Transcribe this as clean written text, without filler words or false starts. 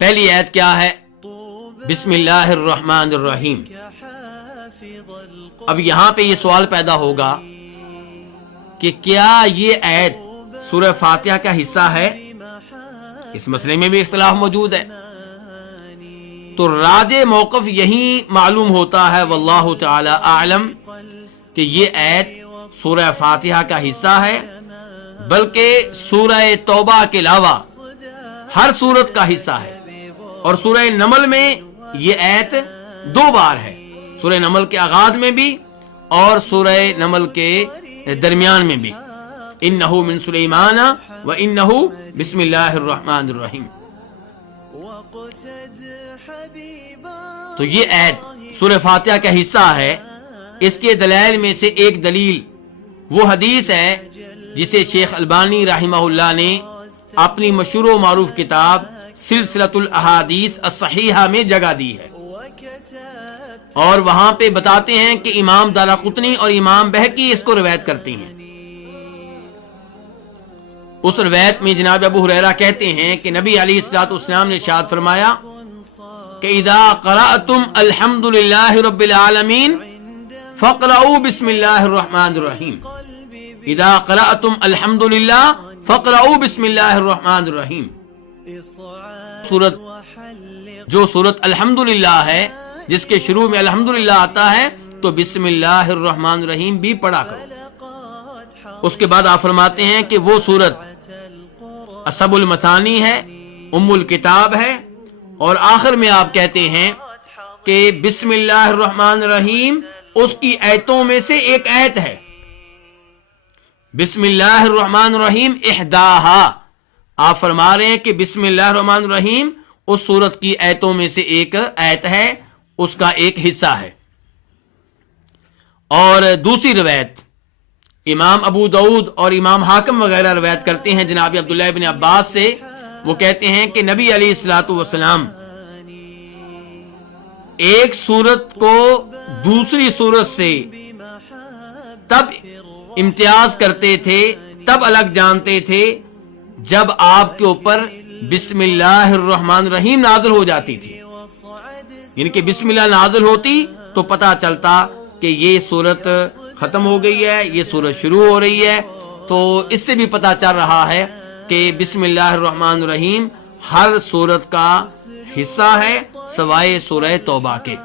پہلی آیت کیا ہے؟ بسم اللہ الرحمن الرحیم۔ اب یہاں پہ یہ سوال پیدا ہوگا کہ کیا یہ آیت سورہ فاتحہ کا حصہ ہے؟ اس مسئلے میں بھی اختلاف موجود ہے۔ تو راجح موقف یہی معلوم ہوتا ہے واللہ تعالی اعلم کہ یہ آیت سورہ فاتحہ کا حصہ ہے، بلکہ سورہ توبہ کے علاوہ ہر سورت کا حصہ ہے۔ اور سورہ نمل میں یہ آیت 2 بار ہے، سورہ نمل کے آغاز میں بھی اور سورہ نمل کے درمیان میں بھی، انہ من سلیمان و انہ بسم اللہ الرحمن الرحیم۔ تو یہ آیت سورہ فاتحہ کا حصہ ہے۔ اس کے دلائل میں سے ایک دلیل وہ حدیث ہے جسے شیخ البانی رحمہ اللہ نے اپنی مشہور و معروف کتاب سلسلۃ الاحادیث الصحیحہ میں جگہ دی ہے، اور وہاں پہ بتاتے ہیں کہ امام دارقطنی اور امام بہقی اس کو روایت کرتے ہیں۔ اس روایت میں جناب ابو ہریرہ کہتے ہیں کہ نبی علیہ الصلوۃ والسلام نے ارشاد فرمایا کہ اذا قرأتم الحمد للہ رب العالمین فقرؤوا بسم اللہ الرحمن الرحیم۔ اذا قرأتم الحمد للہ فقرؤوا بسم اللہ الرحمن الرحیم۔ سورت الحمد للہ ہے، جس کے شروع میں الحمد للہ آتا ہے، تو بسم اللہ الرحمن الرحیم بھی پڑھا کرو۔ اس کے بعد آپ فرماتے ہیں کہ وہ سورت اسب المثانی ہے، ام الکتاب ہے، اور آخر میں آپ کہتے ہیں کہ بسم اللہ الرحمن الرحیم اس کی آیتوں میں سے ایک آیت ہے۔ بسم اللہ الرحمن الرحیم احداہا، آپ فرما رہے ہیں کہ بسم اللہ الرحمن الرحیم اس سورت کی آیتوں میں سے ایک آیت ہے، اس کا ایک حصہ ہے۔ اور دوسری روایت امام ابو داؤد اور امام حاکم وغیرہ روایت کرتے ہیں جناب عبداللہ ابن عباس سے، وہ کہتے ہیں کہ نبی علیہ الصلوۃ والسلام ایک سورت کو دوسری سورت سے تب امتیاز کرتے تھے، تب الگ جانتے تھے جب آپ کے اوپر بسم اللہ الرحمن الرحیم نازل ہو جاتی تھی، یعنی کہ بسم اللہ نازل ہوتی تو پتہ چلتا کہ یہ سورت ختم ہو گئی ہے، یہ سورت شروع ہو رہی ہے۔ تو اس سے بھی پتہ چل رہا ہے کہ بسم اللہ الرحمن الرحیم ہر سورت کا حصہ ہے سوائے سورہ توبہ کے۔